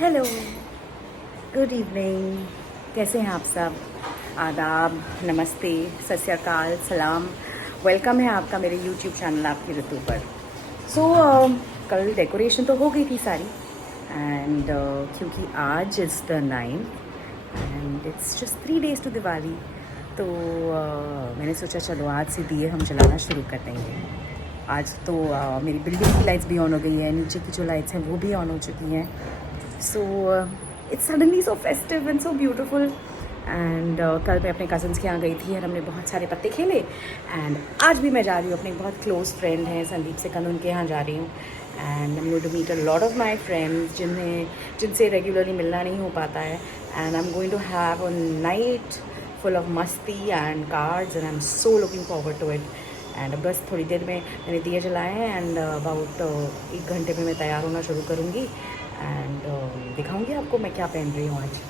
Hello, good evening. कैसे हैं आप सब? आदाब, नमस्ते, सत श्री अकाल, सलाम। वेलकम है आपका मेरे यूट्यूब चैनल आपकी ऋतु पर। सो कल डेकोरेशन तो हो गई थी सारी एंड क्योंकि आज is the 9th and it's just 3 days to Diwali, तो मैंने सोचा चलो आज से दिए हम जलाना शुरू कर देंगे। आज तो मेरी बिल्डिंग की लाइट्स भी ऑन हो गई है, नीचे की जो लाइट्स हैं वो भी ऑन हो चुकी हैं। So it's suddenly so festive and so beautiful. And कल मैं अपने कज़न्स के यहाँ गई थी और हमने बहुत सारे पत्ते खेले। एंड आज भी मैं जा रही हूँ, अपने बहुत क्लोज फ्रेंड हैं संदीप से, कल उनके यहाँ जा रही हूँ। And I am going to meet a lot of my friends जिनसे रेगुलरली मिलना नहीं हो पाता है। And I am going to have a night full of मस्ती and cards and I am so looking forward to it. And बस थोड़ी देर में मैंने दिए जलाए हैं एंड अबाउट 1 घंटे में मैं तैयार होना शुरू करूँगी एंड दिखाऊंगी आपको मैं क्या पहन रही हूँ आज।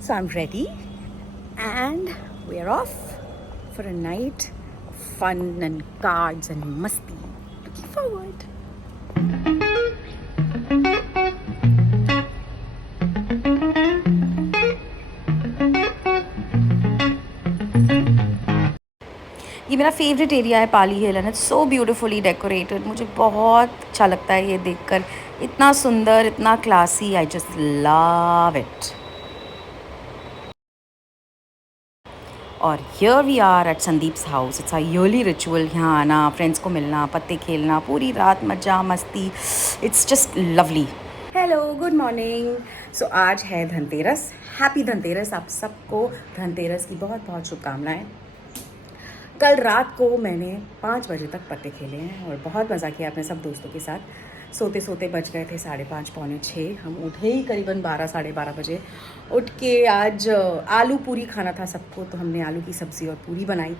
So I'm ready and we are off for a night of fun and cards and masti. Looking forward. ये मेरा फेवरेट एरिया है Pali hill and it's so beautifully decorated. मुझे बहुत अच्छा लगता है ये देखकर, इतना सुंदर, इतना classy. I just love it. और here we are at Sandeep's house. It's a yearly ritual, यहाँ आना, फ्रेंड्स को मिलना, पत्ते खेलना, पूरी रात मज़ा मस्ती। It's just lovely. Hello, good morning. So आज है धनतेरस। हैप्पी धनतेरस आप सबको। धनतेरस की बहुत बहुत शुभकामनाएं। कल रात को मैंने 5 बजे तक पत्ते खेले हैं और बहुत मज़ा किया अपने सब दोस्तों के साथ। सोते सोते बज गए थे 5:30 पौने 6। हम उठे ही करीबन 12 साढ़े 12 बजे। उठ के आज आलू पूरी खाना था सबको, तो हमने आलू की सब्ज़ी और पूरी बनाई।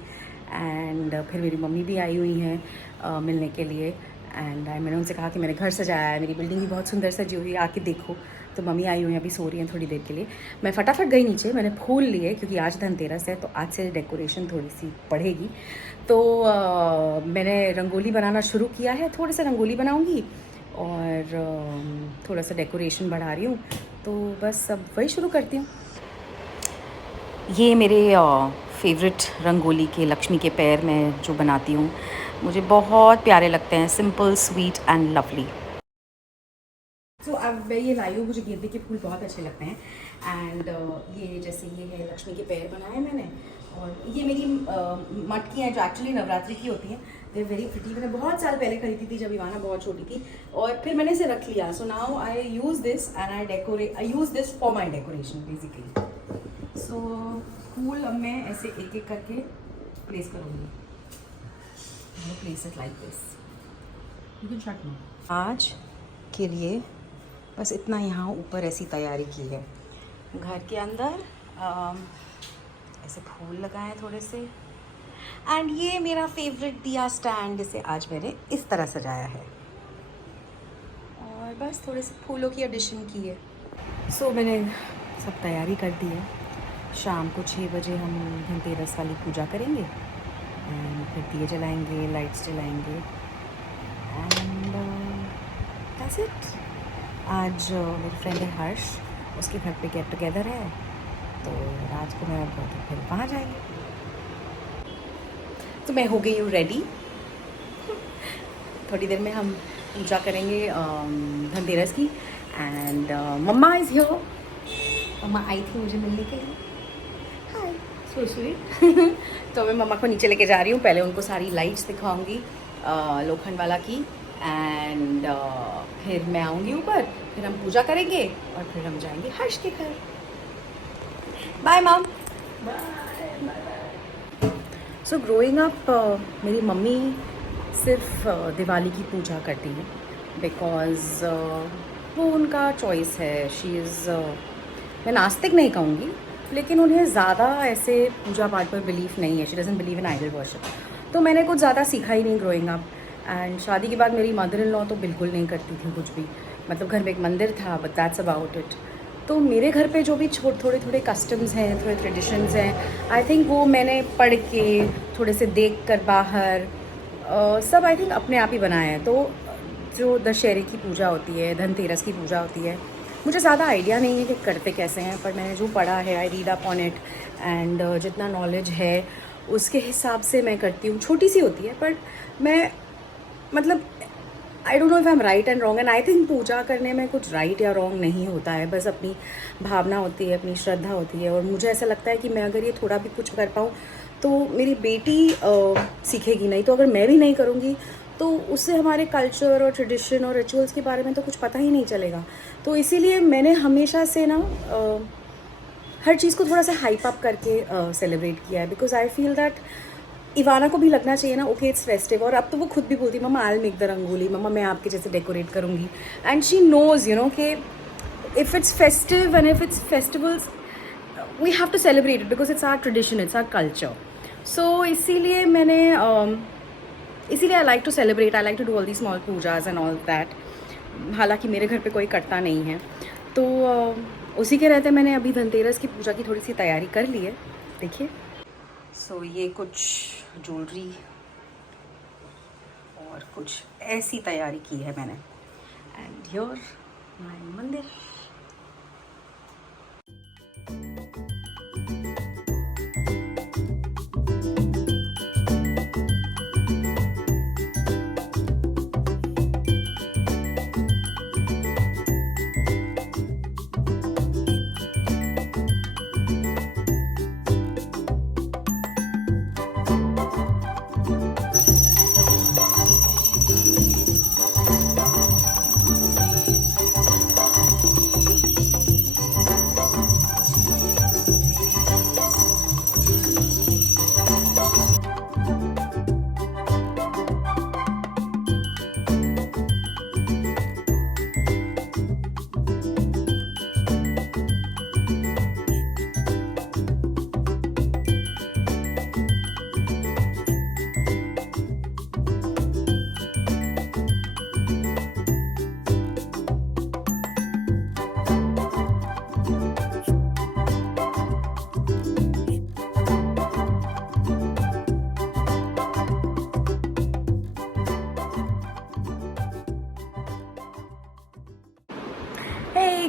एंड फिर मेरी मम्मी भी आई हुई हैं मिलने के लिए। एंड मैंने उनसे कहा कि मैंने घर सजाया है, मेरी बिल्डिंग भी बहुत सुंदर सजी हुई है, आके देखो। तो मम्मी आई हुई हैं, अभी सो रही हैं थोड़ी देर के लिए। मैं फटाफट गई नीचे, मैंने फूल लिए क्योंकि आज धनतेरस है, तो आज से डेकोरेशन थोड़ी सी बढ़ेगी। तो मैंने रंगोली बनाना शुरू किया है, थोड़े से रंगोली बनाऊंगी और थोड़ा सा डेकोरेशन बढ़ा रही हूँ। तो बस अब वही शुरू करती हूँ। ये मेरे फेवरेट रंगोली के लक्ष्मी के पैर मैं जो बनाती हूँ, मुझे बहुत प्यारे लगते हैं, सिंपल स्वीट एंड लवली। तो अब मैं ये लाई हूँ, मुझे गेंदे के फूल बहुत अच्छे लगते हैं। एंड ये जैसे ये है लक्ष्मी के पैर बनाए मैंने। और ये मेरी मटकियाँ हैं जो एक्चुअली नवरात्रि की होती हैं। They very pretty. मैंने बहुत साल पहले खरीदी थी जब इवाना बहुत छोटी थी, और फिर मैंने इसे रख लिया। So now I use this and I use this for my decoration basically. So फूल अब मैं ऐसे एक एक करके प्लेस करूँगी। Place it like this. You can shut me. आज के लिए बस इतना यहाँ ऊपर ऐसी तैयारी की है। घर के अंदर ऐसे फूल लगाए थोड़े से। एंड ये मेरा फेवरेट दिया स्टैंड, जिसे आज मैंने इस तरह सजाया है और बस थोड़े से फूलों की एडिशन की है। सो मैंने सब तैयारी कर दी है। शाम को 6 बजे हम धनतेरस वाली पूजा करेंगे एंड फिर दिए जलाएंगे, लाइट्स जलाएंगे एंड दैट्स इट। आज मेरी फ्रेंड है हर्ष, उसके घर पे गेट टुगेदर है, तो रात को मैं तो फिर वहाँ जाएंगे। तो मैं हो गई हूँ रेडी। थोड़ी देर में हम पूजा करेंगे धनतेरस की। And mamma is here. Mamma आई थी मुझे मिलने के लिए। Hi, so sweet. तो मैं मम्मा को नीचे लेके जा रही हूँ। पहले उनको सारी लाइट्स दिखाऊंगी लोखंड वाला की। एंड फिर मैं आऊँगी ऊपर, फिर हम पूजा करेंगे और फिर हम जाएंगे हर्ष के घर। बाय मम। सो ग्रोइंग अप मेरी मम्मी सिर्फ दिवाली की पूजा करती है बिकॉज़ वो उनका चॉइस है। शी इज़ मैं नास्तिक नहीं कहूँगी, लेकिन उन्हें ज़्यादा ऐसे पूजा पाठ पर बिलीफ नहीं है। She doesn't believe in idol worship. तो मैंने कुछ ज़्यादा सीखा ही नहीं ग्रोइंग अप। एंड शादी के बाद मेरी मदर इन लॉ तो बिल्कुल नहीं करती थी कुछ भी, मतलब घर में एक मंदिर था बट दैट्स अबाउट इट। तो मेरे घर पे जो भी थोड़े थोड़े कस्टम्स हैं, थोड़े ट्रेडिशंस हैं, आई थिंक वो मैंने पढ़ के, थोड़े से देख कर बाहर सब आई थिंक अपने आप ही बनाया है। तो जो दशहरे की पूजा होती है, धनतेरस की पूजा होती है, मुझे ज़्यादा आइडिया नहीं है कि करते कैसे हैं, पर मैंने जो पढ़ा है I read up on it and जितना नॉलेज है उसके हिसाब से मैं करती हूँ। छोटी सी होती है पर मैं, मतलब I don't know if I am right and wrong, and I think puja करने में कुछ राइट या रॉन्ग नहीं होता है, बस अपनी भावना होती है, अपनी श्रद्धा होती है। और मुझे ऐसा लगता है कि मैं अगर ये थोड़ा भी कुछ कर पाऊँ तो मेरी बेटी सीखेगी नहीं, तो अगर मैं भी नहीं करूँगी तो उससे हमारे कल्चर और ट्रेडिशन और रिचुअल्स के बारे में तो कुछ पता ही नहीं चलेगा। तो इसीलिए मैंने हमेशा से ना हर चीज़ को थोड़ा सा हाइप अप करके सेलिब्रेट किया है, because I feel that Ivana को भी लगना चाहिए ना, ओके इट्स फेस्टिव। और अब तो वो खुद भी बोलती है, mamma I will make the rangoli, mamma मैं आपके जैसे डेकोरेट करूँगी। And she knows you know कि if it's festive and if it's festivals we have to celebrate it because it's our tradition, it's our culture. So इसीलिए मैंने इसीलिए I like to celebrate, I like to do all the small pujas and all that. हालांकि मेरे घर पे कोई करता नहीं है, तो उसी के रहते मैंने अभी धनतेरस की पूजा की थोड़ी सी तैयारी कर ली है। देखिए, सो ये कुछ ज्वेलरी और कुछ ऐसी तैयारी की है मैंने। एंड हियर माय मंदिर।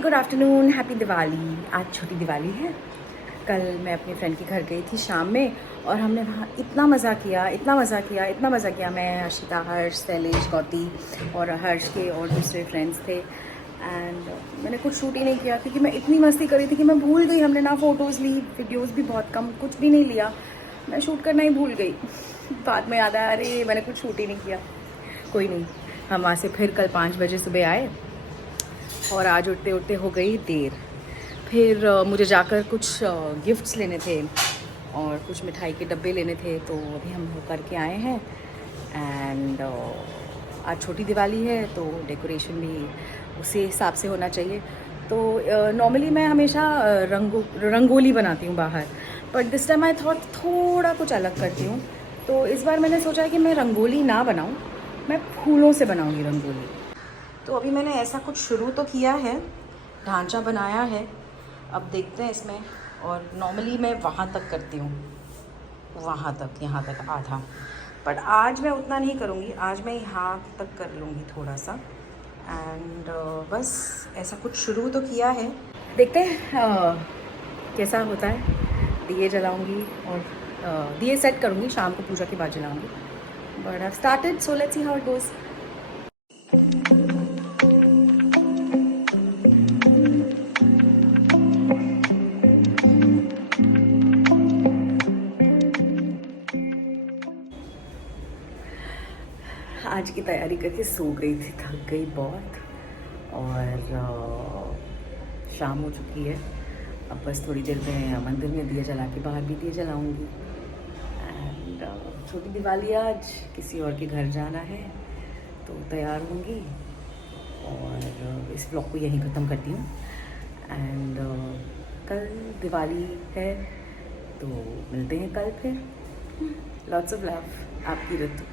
Good afternoon, happy Diwali. आज छोटी दिवाली है। कल मैं अपने फ्रेंड के घर गई थी शाम में, और हमने वहाँ इतना मज़ा किया, इतना मज़ा किया, इतना मज़ा किया। मैं, अशिता, हर्ष, शैलेश, गौती और हर्ष के और दूसरे फ्रेंड्स थे। एंड मैंने कुछ शूट ही नहीं किया क्योंकि मैं इतनी मस्ती करी थी कि मैं भूल गई। हमने ना फ़ोटोज़ ली, वीडियोज़ भी बहुत कम, कुछ भी नहीं लिया। मैं शूट करना ही भूल गई। बाद में याद आया, अरे मैंने कुछ शूट ही नहीं किया। कोई नहीं, हम वहाँ से फिर कल 5 बजे सुबह आए और आज उठते उठते हो गई देर। फिर मुझे जाकर कुछ गिफ्ट्स लेने थे और कुछ मिठाई के डब्बे लेने थे, तो अभी हम वो करके आए हैं। एंड आज छोटी दिवाली है तो डेकोरेशन भी उसी हिसाब से होना चाहिए। तो नॉर्मली मैं हमेशा रंगोली बनाती हूँ बाहर, but this time I thought थोड़ा कुछ अलग करती हूँ। तो इस बार मैंने सोचा कि मैं रंगोली ना बनाऊँ, मैं फूलों से बनाऊँगी रंगोली। तो अभी मैंने ऐसा कुछ शुरू तो किया है, ढांचा बनाया है, अब देखते हैं इसमें। और नॉर्मली मैं वहाँ तक करती हूँ, वहाँ तक, यहाँ तक आधा, बट आज मैं उतना नहीं करूँगी। आज मैं यहाँ तक कर लूँगी थोड़ा सा। एंड बस ऐसा कुछ शुरू तो किया है, देखते हैं कैसा होता है। दिए जलाऊँगी और दिए सेट करूँगी, शाम को पूजा के बाद जलाऊँगी। But I started, so let's see how it goes. आज की तैयारी करके सो गई थी, थक गई बहुत, और शाम हो चुकी है। अब बस थोड़ी देर में मंदिर में दिए जला के बाहर भी दिए जलाऊंगी। एंड छोटी दिवाली, आज किसी और के घर जाना है तो तैयार होंगी। और इस ब्लॉग को यहीं ख़त्म करती हूँ। एंड कल दिवाली है तो मिलते हैं कल फिर। लॉट्स ऑफ लव, आपकी ऋतु।